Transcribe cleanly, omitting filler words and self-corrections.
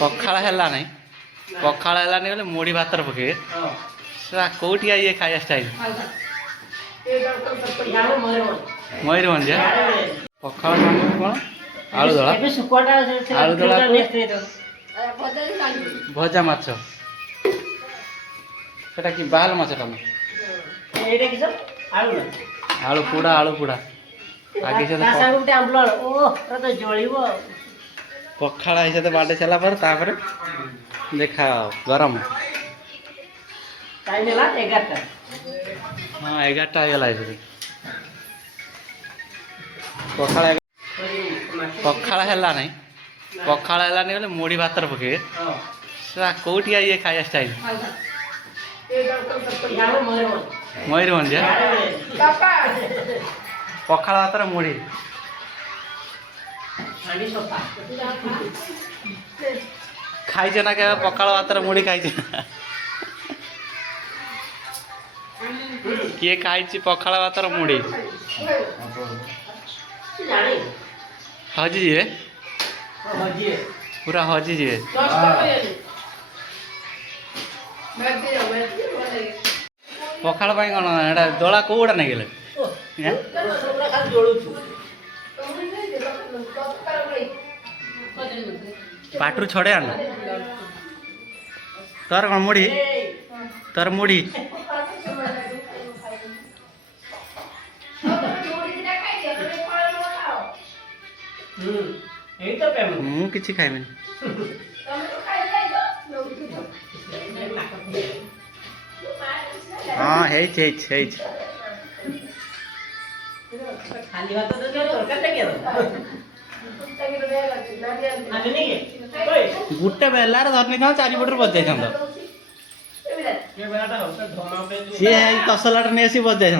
पखाड़ है नहीं पखाड़ है बोले मुढ़ी भातर पके कौटिया ये खाया स्टाइल मयूरभंज पखाड़ कौन आलू दला आलू दला भजा माछ सेटा कि बाल माछटा आलू पुड़ा आगे से पखाड़ हिसाब बाटे सारा पर देखा गरम हाँ 11टा हाँ 11टा होगा पखाड़ पखाड़ है नहीं पखाड़ है बोले मुढ़ी भातर पके कौटिया ये खाया स्टाइल मयूरभंज पखाड़ भातर मुढ़ी खाई ना क्या पखाड़ भातर मुढ़ी खाई किए खाई पखाड़ भातर मुढ़ी हजिजे पूरा हजिजे पखाड़ कौन एटा दला कौटा नहीं गले पाटरू छड़े आन तोर कौन मुढ़ी तोर मुढ़ी मु किसी खाइबी हाँ है गुटे बेलार धरनी था चारिपटर बजाई सी तसलाट नहीं आसी बजाई